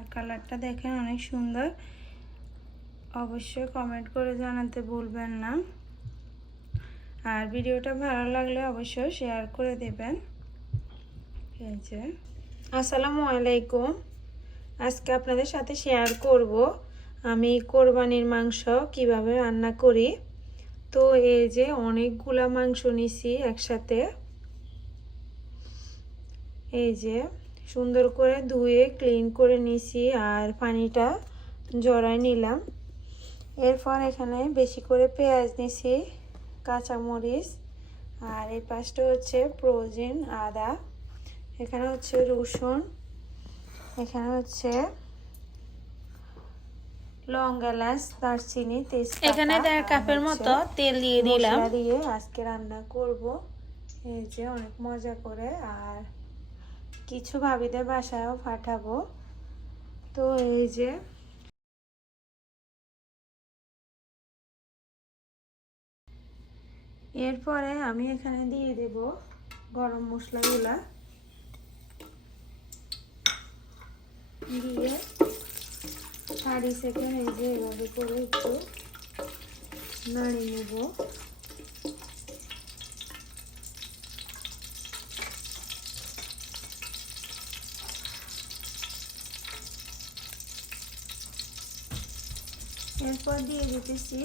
আর কালারটা দেখেন অনেক সুন্দর। অবশ্যই কমেন্ট করে জানাতে ভুলবেন না। আর ভিডিওটা ভালো লাগলে অবশ্যই শেয়ার করে দেবেন। এই যে, আসসালামু আলাইকুম। আজকে আপনাদের সাথে শেয়ার করব আমি কোরবানির মাংস কীভাবে রান্না করি। তো এই যে অনেকগুলা মাংস নিছি একসাথে। এই যে সুন্দর করে ধুয়ে ক্লিন করে নিছি আর পানিটা জড়ায় নিলাম। এরপর এখানে বেশি করে পেঁয়াজ নিছি কাঁচামরিচ আর এই পাশটা হচ্ছে প্রোজিন আদা এখানে হচ্ছে রসুন এখানে হচ্ছে লং এলাচ দারচিনি তেজপাতা এখানে দেড় কাপের মতো তেল দিয়ে দিলাম। দিয়ে আজকে রান্না করব। এই যে অনেক মজা করে আর কিছু ভাবিদের বাসায়ও পাঠাবো। তো এই যে এরপরে আমি এখানে দিয়ে দেব গরম মশলাগুলা। দিয়ে থার্টি সেকেন্ড এই যে এভাবে করে একটু নাড়িয়ে নেব। এরপর দিয়ে দিতেছি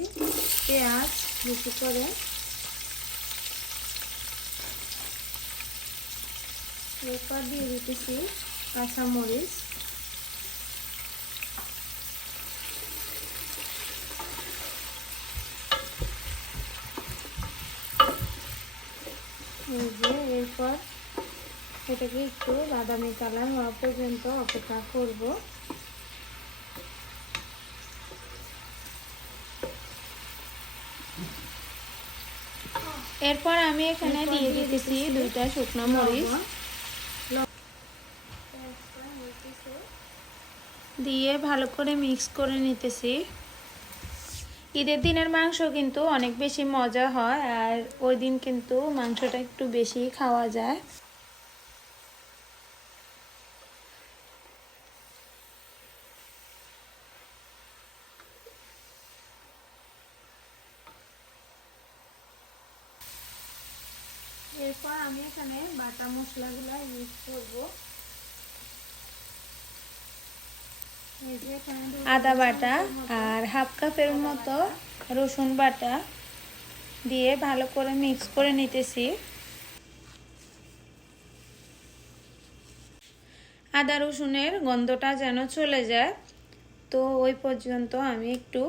পেঁয়াজ বেশি করে। এরপর দিয়ে দিতেছি কাঁচামরিচ। এরপর এটাকে একটু বাদামি কালার হওয়া পর্যন্ত অপেক্ষা করব। এরপর আমি এখানে দিয়ে দিতেছি দুইটা শুকনো মরিচ। দিয়ে ভালো করে মিক্স করে নিতেছি। ঈদের দিনের মাংস কিন্তু অনেক বেশি মজা হয় আর ওই দিন কিন্তু মাংসটা একটু বেশি খাওয়া যায় এরপর আমি এখানে বাটা মশলাগুলো ইউজ করব। আদা বাটা আর হাফ কাপের মতো রসুন বাটা দিয়ে ভালো করে মিক্স করে নিতেছি। আদা রসুনের গন্ধটা যেন চলে যায় তো ওই পর্যন্ত আমি একটু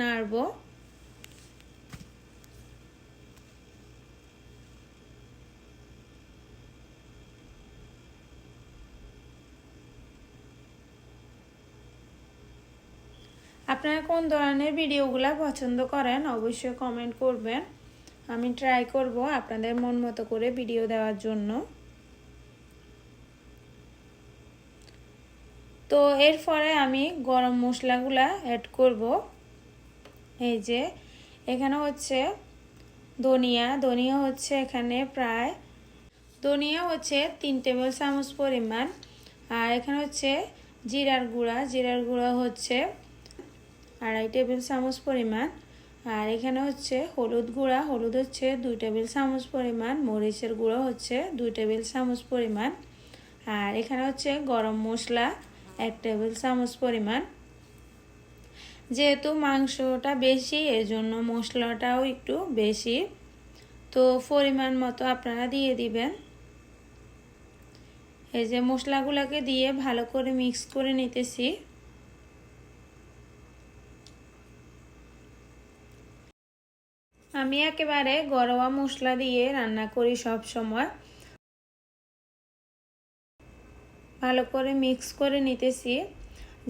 নাড়ব। আপনারা কোন ধরনের ভিডিওগুলো পছন্দ করেন, অবশ্যই কমেন্ট করবেন। আমি ট্রাই করব আপনাদের মন মতো করে ভিডিও দেওয়ার জন্য। তো এরপরে আমি গরম মশলাগুলা অ্যাড করব। এই যে, এখানে হচ্ছে ধনিয়া। ধনিয়া হচ্ছে এখানে প্রায়, ধনিয়া হচ্ছে তিন টেবিল চামচ পরিমাণ। আর এখানে হচ্ছে জিরার গুঁড়া। জিরার গুঁড়া হচ্ছে আড়াই টেবিল চামচ পরিমাণ। আর এখানে হচ্ছে হলুদ গুঁড়া, হলুদ হচ্ছে দুই টেবিল চামচ পরিমাণ, মরিচের গুঁড়ো হচ্ছে দুই টেবিল চামচ পরিমাণ। আর এখানে হচ্ছে গরম মশলা এক টেবিল চামচ পরিমাণ। যেহেতু মাংসটা বেশি, এজন্য মশলাটাও একটু বেশি। তো পরিমাণ মতো আপনারা দিয়ে দিবেন। এই যে মশলাগুলোকে দিয়ে ভালো করে মিক্স করে নিতেছি। আমি একেবারে গরোয়া মশলা দিয়ে রান্না করি সব সময়। ভালো করে মিক্স করে নিতেছি।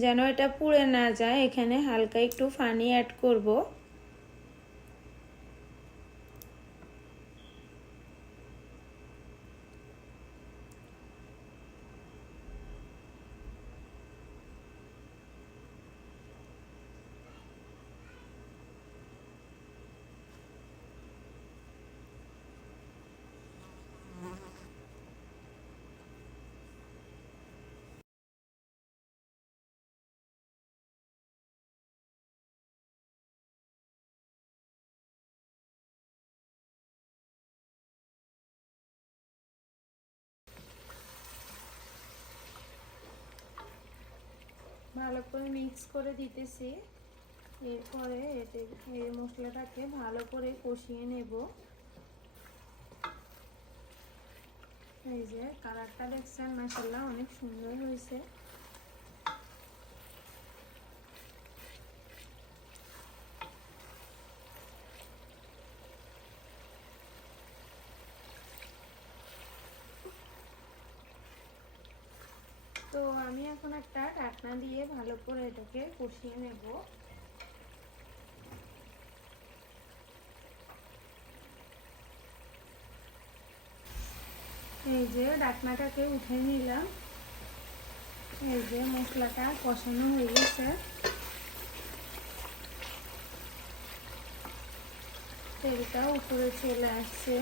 যেন এটা পুড়ে না যায়, এখানে হালকা একটু ফানি অ্যাড করব। ভালো করে মিক্স করে দিতেছি। এরপরে এতে এই মশলাটাকে ভালো করে কষিয়ে নেব। এই যে কালারটা দেখছেন মাসাল্লাহ অনেক সুন্দর হয়েছে তো আমি এখন একটা ঢাকনা দিয়ে ভালো করে এটাকে কষিয়ে নেব। এই যে ঢাকনাটাকে উঠে নিলাম। এই যে মশলাটা কষানো হয়ে গেছে। তেলটা উপরে চলে আসছে।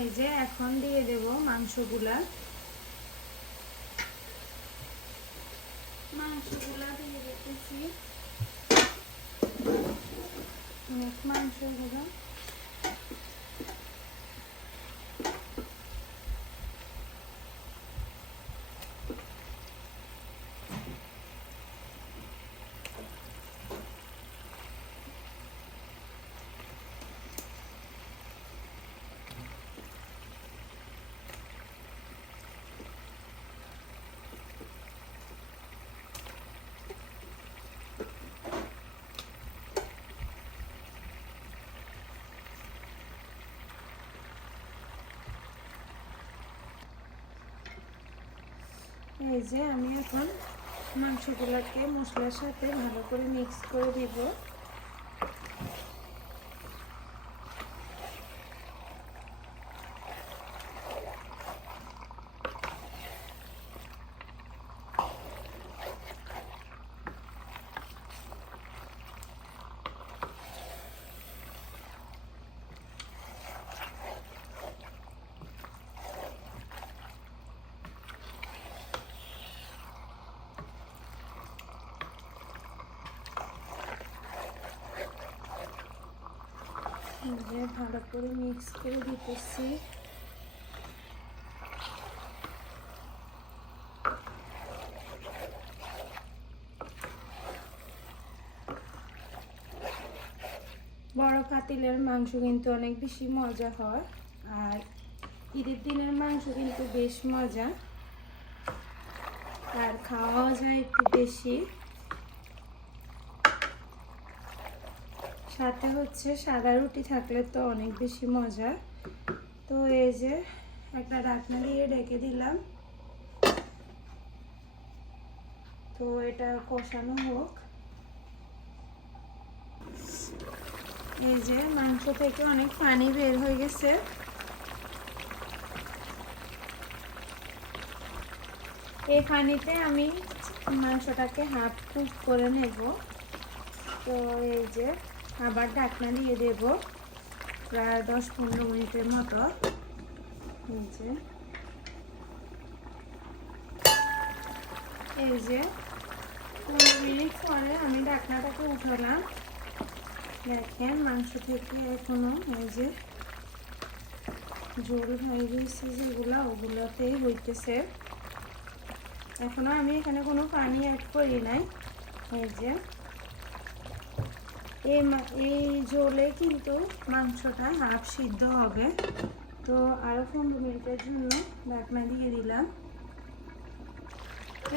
এই যে এখন দিয়ে দেব মাংসগুলা। মাংসগুলা দিয়ে দিতেছি। মাংস মাংসগুলো এই যে আমি এখন মাংসগুলোকে মশলার সাথে ভালো করে মিক্স করে দিব। এই যে ভালো করে মিক্স করে দিতেছি। বড় পাতিলের মাংস কিন্তু অনেক বেশি মজা হয়, আর ঈদের দিনের মাংস কিন্তু বেশ মজা। আর খাওয়াও যায় একটু বেশি। সাথে হচ্ছে সাদা রুটি থাকলে তো অনেক বেশি মজা। তো এই যে একটা ঢাকনা দিয়ে ডেকে দিলাম। তো এটা কষানো হোক। এই যে মাংস থেকে অনেক পানি বের হয়ে গেছে। এই পানিতে আমি মাংসটাকে হাফ কুক করে নেব। তো এই যে আবার ঢাকনা দিয়ে দেব। প্রায় দশ পনেরো মিনিটের মতো। যে। এই যে, পনেরো মিনিট পরে আমি ঢাকনাটাকে উঠালাম। দেখেন, মাংস থেকে এখনও এই যে জোর হয়ে গেছে যেগুলো, ওগুলোতেই হইতেছে। এখনও আমি এখানে কোনো পানি অ্যাড করি নাই। এই যে। এই এই ঝোলে কিন্তু মাংসটা হাফ সিদ্ধ হবে। তো আরও পনেরো মিনিটের জন্য ঢাকনা দিয়ে দিলাম।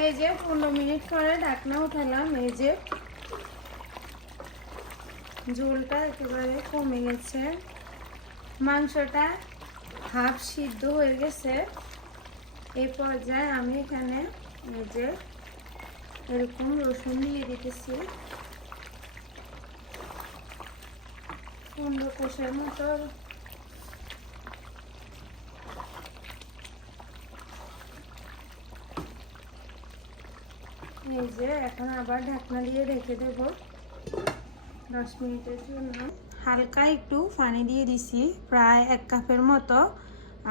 এই যে পনেরো মিনিট পরে ঢাকনা উঠালাম। এই যে ঝোলটা একেবারে কমে গেছে। মাংসটা হাফ সিদ্ধ হয়ে গেছে। এই পর্যায়ে আমি এখানে এই যে এরকম রসুন দিয়ে দিতেছি। পনেরো কোষের মতো এই যে এখন আবার ঢাকনা দিয়ে রেখে দেব দশ মিনিটের জন্য। হালকা একটু পানি দিয়ে দিছি, প্রায় এক কাপের মতো।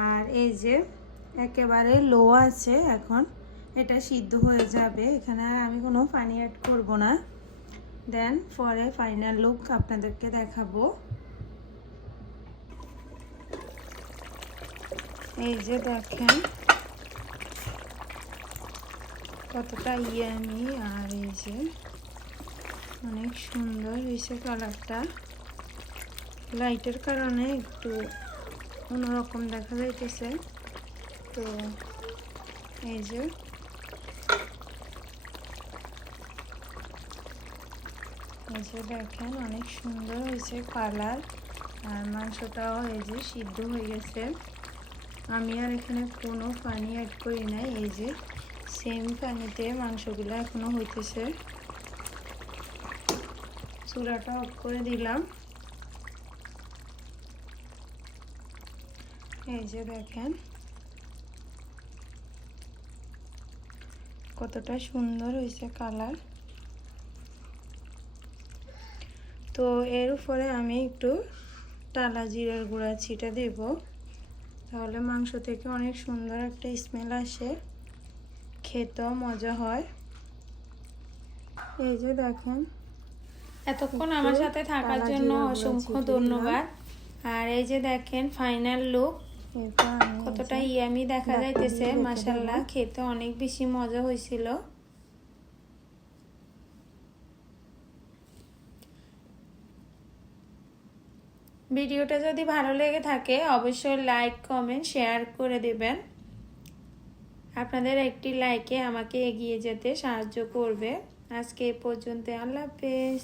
আর এই যে একেবারে লো আছে এখন, এটা সিদ্ধ হয়ে যাবে। এখানে আমি কোনো পানি অ্যাড করব না। দেন পরে ফাইনাল লুক আপনাদেরকে দেখাবো। এই যে দেখেন, কতটা ইয়ামি আর এই যে অনেক সুন্দর হয়েছে কালারটা। লাইটের কারণে একটু অন্যরকম দেখা যাইতেছে। তো এই যে এই যে দেখেন অনেক সুন্দর হয়েছে কালার। আর মাংসটাও এই যে সিদ্ধ হয়ে গেছে। আমি আর এখানে কোনো পানি অ্যাড করি নাই, এই যে সেম পানিতে মাংসগুলো এখনও হইতেছে। চুলাটা অফ করে দিলাম। এই যে দেখেন কতটা সুন্দর হয়েছে কালার। তো এর উপরে আমি একটু টালা জিরার গুঁড়া ছিটা দেব। তাহলে মাংস থেকে অনেক সুন্দর একটা স্মেল আসে। খেতেও মজা হয়। এই যে দেখেন এতক্ষণ আমার সাথে থাকার জন্য অসংখ্য ধন্যবাদ। আর এই যে দেখেন ফাইনাল লুক কতটা ইয়ামি দেখা যাইতেছে মাসাল্লাহ খেতে অনেক বেশি মজা হয়েছিল ভিডিওটা যদি ভালো লেগে থাকে, অবশ্যই লাইক কমেন্ট শেয়ার করে দেবেন। আপনাদের একটি লাইকে আমাকে এগিয়ে যেতে সাহায্য করবে। আজকে এ পর্যন্ত আল্লাহ হাফেজ।